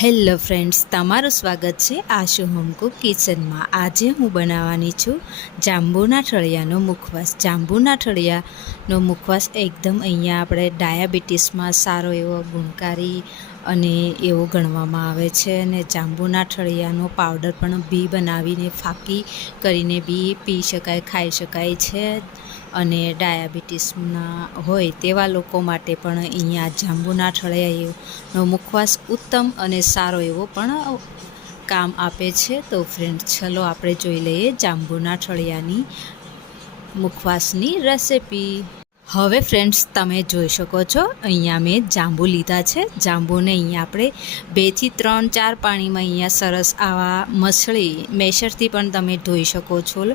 Hello friends, તમારું સ્વાગત છે આશુ હોમ કુક કિચનમાં। આજે હું બનાવવાની છું જાંબુના ઠળિયાનો મુખવાસ। જાંબુના ઠળિયાનો મુખવાસ એકદમ અહીંયા આપણે ડાયાબિટીસમાં સારો એવો ગુણકારી અને એવો ગણવામાં આવે છે। અને જાંબુના ઠળિયાનો પાવડર પણ બી બનાવીને ફાકી કરીને બી પી શકાય, ખાઈ શકાય છે। અને ડાયાબિટીસના હોય તેવા લોકો માટે પણ અહીંયા જાંબુના ઠળિયાનો મુખવાસ ઉત્તમ અને સારો એવો પણ કામ આપે છે। તો ફ્રેન્ડ્સ, ચલો આપણે જોઈ લઈએ જાંબુના ઠળિયાની મુખવાસની રેસિપી। હવે ફ્રેન્ડ્સ, તમે જોઈ શકો છો અહીંયા મેં જાંબુ લીધા છે। જાંબુને અહીંયા આપણે 2 થી 3 4 પાણીમાં અહીંયા સરસ આવા મસળી મેશરથી પણ તમે ધોઈ શકો છો।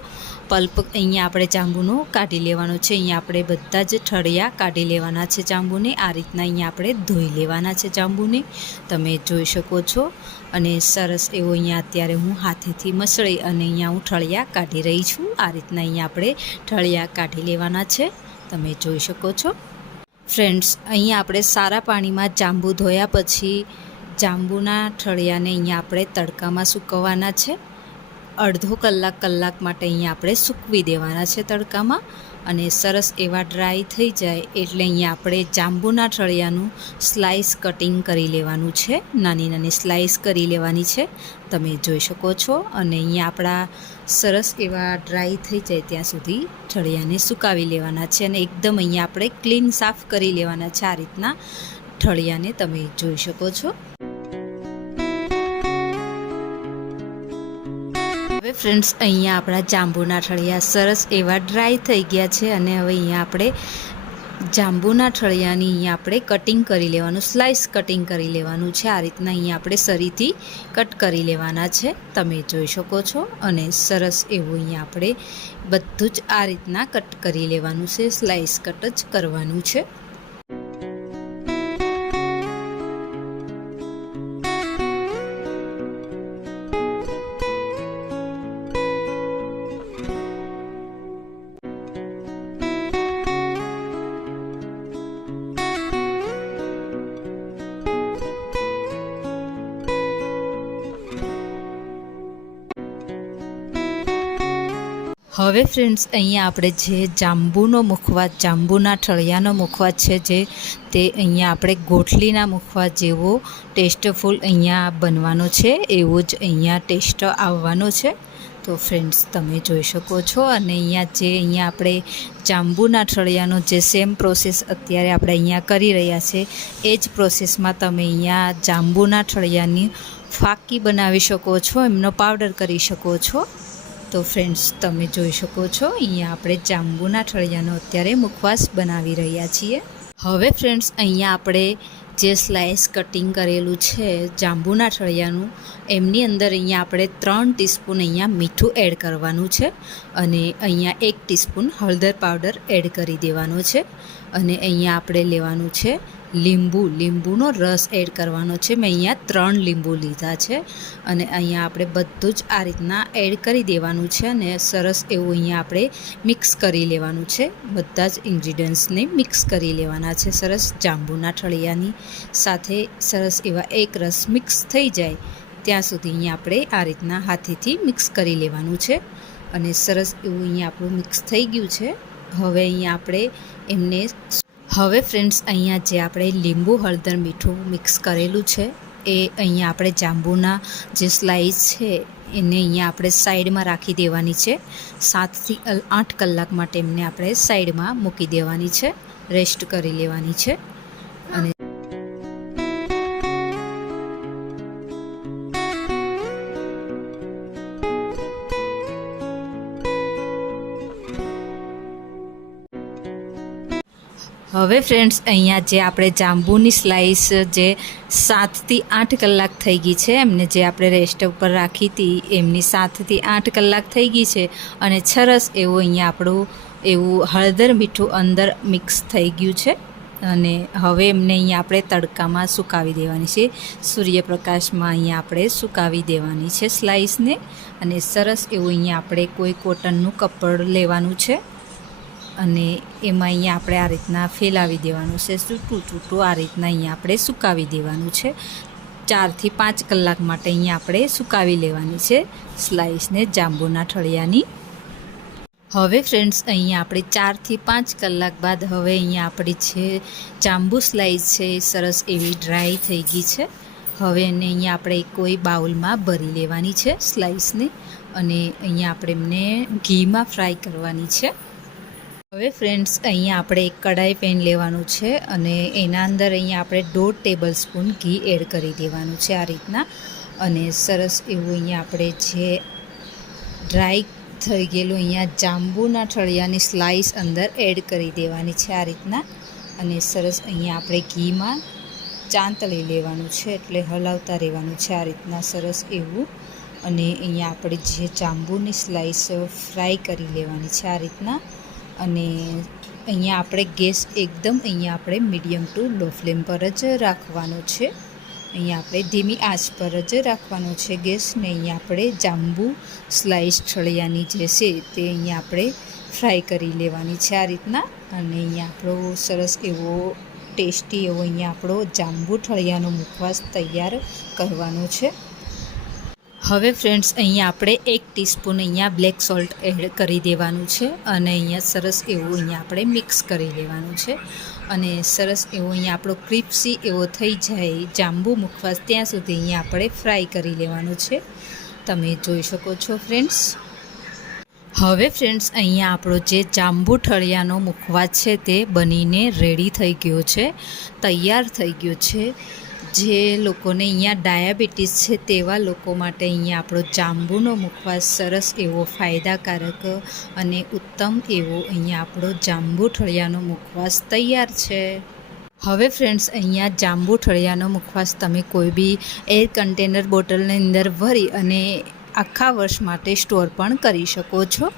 પલ્પ અહીંયા આપણે જાંબુનું કાઢી લેવાનું છે। અહીંયા આપણે બધા જ ઠળિયા કાઢી લેવાના છે જાંબુને। આ રીતના અહીંયા આપણે ધોઈ લેવાના છે જાંબુને, તમે જોઈ શકો છો। અને સરસ એવો અહીંયા અત્યારે હું હાથેથી મસળી અને અહીંયા હું ઠળિયા કાઢી રહી છું। આ રીતના અહીંયા આપણે ઠળિયા કાઢી લેવાના છે, તમે જોઈ શકો છો। ફ્રેન્ડ્સ, અહીંયા આપણે સારા પાણીમાં જાંબુ ધોયા પછી જાંબુના ઠળિયાને અહીંયા આપણે તડકામાં સૂકવવાના છે। અડધો કલાક માટે અહીંયા આપણે સૂકવી દેવાના છે તડકામાં। અને સરસ એવા ડ્રાય થઈ જાય એટલે અહીંયા આપણે જાંબુના ઠળિયાનું સ્લાઇસ કટિંગ કરી લેવાનું છે। નાની નાની સ્લાઇસ કરી લેવાની છે, તમે જોઈ શકો છો। અને અહીંયા આપણા સરસ એવા ડ્રાય થઈ જાય ત્યાં સુધી ઠળિયાને સુકાવી લેવાના છે। અને એકદમ અહીંયા આપણે ક્લીન સાફ કરી લેવાના છે। આ રીતના ઠળિયાને તમે જોઈ શકો છો। હવે ફ્રેન્ડ્સ, અહીંયા આપણા જાંબુના ઠળિયા સરસ એવા ડ્રાય થઈ ગયા છે। અને હવે અહીંયા આપણે જાંબુના ઠળિયાની અહીંયા આપણે કટિંગ કરી લેવાનું, સ્લાઇસ કટિંગ કરી લેવાનું છે। આ રીતના અહીંયા આપણે સરીથી કટ કરી લેવાના છે, તમે જોઈ શકો છો। અને સરસ એવું અહીંયા આપણે બધું જ આ રીતના કટ કરી લેવાનું છે, સ્લાઇસ કટ જ કરવાનું છે। હવે ફ્રેન્ડ્સ, અહીંયા આપણે જે જાંબુનો મુખવાસ, જાંબુના ઠળિયાનો મુખવાસ છે જે તે અહીંયા આપણે ગોઠલીના મુખવાસ જેવો ટેસ્ટફુલ અહીંયા બનવાનો છે, એવો જ અહીંયા ટેસ્ટ આવવાનો છે। તો ફ્રેન્ડ્સ, તમે જોઈ શકો છો। અને અહીંયા આપણે જાંબુના ઠળિયાનો જે સેમ પ્રોસેસ અત્યારે આપણે અહીંયા કરી રહ્યા છે એ જ પ્રોસેસમાં તમે અહીંયા જાંબુના ઠળિયાની ફાકી બનાવી શકો છો, એમનો પાવડર કરી શકો છો। તો ફ્રેન્ડ્સ, તમે જોઈ શકો છો અહીંયા આપણે જાંબુના ઠળિયાનો અત્યારે મુખવાસ બનાવી રહ્યા છીએ। હવે ફ્રેન્ડ્સ, અહીંયા આપણે જે સ્લાઇસ કટિંગ કરેલું છે જાંબુના ઠળિયાનું, એમની અંદર અહીંયા આપણે 3 ટીસ્પૂન અહીંયા મીઠું એડ કરવાનું છે। અને અહીંયા 1 ટીસ્પૂન હળદર પાવડર એડ કરી દેવાનો છે। અને અહીંયા આપણે લેવાનું છે લીંબુનો રસ એડ કરવાનો છે। મેં અહીંયા 3 લીંબુ લીધા છે। અને અહીંયા આપણે બધું જ આ રીતના એડ કરી દેવાનું છે। અને સરસ એવું અહીંયા આપણે મિક્સ કરી લેવાનું છે, બધા જ ઇન્ગ્રીડિયન્ટ્સને મિક્સ કરી લેવાના છે સરસ જાંબુના ઠળિયાની સાથે। સરસ એવા એક રસ મિક્સ થઈ જાય ત્યાં સુધી અહીંયા આપણે આ રીતના હાથેથી મિક્સ કરી લેવાનું છે। અને સરસ એવું અહીંયા આપણું મિક્સ થઈ ગયું છે। હવે અહીંયા આપણે એમને હવે ફ્રેન્ડ્સ, અહીંયા જે આપણે લીંબુ હળદર મીઠું મિક્સ કરેલું છે એ અહીંયા આપણે જાંબુના જે સ્લાઇસ છે એને અહીંયા આપણે સાઈડમાં રાખી દેવાની છે। 7 થી 8 કલાક માટે એમને આપણે સાઈડમાં મૂકી દેવાની છે, રેસ્ટ કરી લેવાની છે। અને હવે ફ્રેન્ડ્સ, અહીંયા જે આપણે જાંબુની સ્લાઇસ જે 7 થી 8 કલાક થઈ ગઈ છે, એમને જે આપણે રેસ્ટ ઉપર રાખી હતી એમની 7 થી 8 કલાક થઈ ગઈ છે। અને સરસ એવું અહીંયા આપણું એવું હળદર મીઠું અંદર મિક્સ થઈ ગયું છે। અને હવે એમને અહીંયા આપણે તડકામાં સુકાવી દેવાની છે, સૂર્યપ્રકાશમાં અહીંયા આપણે સુકાવી દેવાની છે સ્લાઇસને। અને સરસ એવું અહીંયા આપણે કોઈ કોટનનું કપડ લેવાનું છે અને એમાં અહીંયા આપણે આ રીતના ફેલાવી દેવાનું છે, છૂટું આ રીતના અહીંયા આપણે સુકાવી દેવાનું છે। 4 થી 5 કલાક માટે અહીંયા આપણે સુકાવી લેવાની છે સ્લાઈસને જાંબુના ઠળિયાની। હવે ફ્રેન્ડ્સ અહીંયા આપણે 4 થી 5 કલાક બાદ હવે અહીંયા આપણી છે જાંબુ સ્લાઈસ છે સરસ એવી ડ્રાય થઈ ગઈ છે। હવે એને અહીંયા આપણે કોઈ બાઉલમાં ભરી લેવાની છે સ્લાઈસને અને અહીંયા આપણે એમને ઘીમાં ફ્રાય કરવાની છે। હવે ફ્રેન્ડ્સ અહીંયા આપણે એક કઢાઈ પેન લેવાનું છે અને એના અંદર અહીંયા આપણે 1.5 ટેબલ સ્પૂન ઘી એડ કરી દેવાનું છે આ રીતના અને સરસ એવું અહીંયા આપણે જે ડ્રાય થઈ ગયેલું અહીંયા જાંબુના ઠળિયાની સ્લાઈસ અંદર એડ કરી દેવાની છે આ રીતના અને સરસ અહીંયા આપણે ઘીમાં ચાંતળી લેવાનું છે એટલે હલાવતા રહેવાનું છે આ રીતના સરસ એવું અને અહીંયા આપણે જે જાંબુની સ્લાઈસ ફ્રાય કરી લેવાની છે આ રીતના અને અહીંયા આપણે ગેસ એકદમ અહીંયા આપણે મીડિયમ ટુ લો ફ્લેમ પર જ રાખવાનો છે। અહીંયા આપણે ધીમી આંચ પર જ રાખવાનો છે ગેસને। અહીંયા આપણે જાંબુ સ્લાઈસ ઠળિયાની જે છે તે અહીંયા આપણે ફ્રાય કરી લેવાની છે આ રીતના અને અહીંયા આપણો સરસ એવો ટેસ્ટી એવો અહીંયા આપણો જાંબુ ઠળિયાનો મુખવાસ તૈયાર કરવાનો છે। હવે ફ્રેન્ડ્સ અહીંયા આપણે 1 ટીસ્પૂન અહીંયા બ્લેક સોલ્ટ એડ કરી દેવાનું છે અને અહીંયા સરસ એવું અહીંયા આપણે મિક્સ કરી લેવાનું છે અને સરસ એવો અહીંયા આપણો ક્રિસ્પી એવો થઈ જાય જાંબુ મુખવાસ ત્યાં સુધી અહીંયા આપણે ફ્રાય કરી લેવાનું છે। તમે જોઈ શકો છો ફ્રેન્ડ્સ। હવે ફ્રેન્ડ્સ અહીંયા આપણો જે જાંબુ ઠળિયાનો મુખવાસ છે તે બનીને રેડી થઈ ગયો છે, તૈયાર થઈ ગયો છે। જે લોકોને અહીંયા ડાયાબિટીસ છે તેવા લોકો માટે અહીંયા આપણો જાંબુનો મુખવાસ સરસ એવો ફાયદાકારક અને ઉત્તમ એવો અહીંયા આપણો જાંબુ ઠળિયાનો મુખવાસ તૈયાર છે। હવે ફ્રેન્ડ્સ અહીંયા જાંબુ ઠળિયાનો મુખવાસ તમે કોઈ બી એર કન્ટેનર બોટલની અંદર ભરી અને આખા વર્ષ માટે સ્ટોર પણ કરી શકો છો।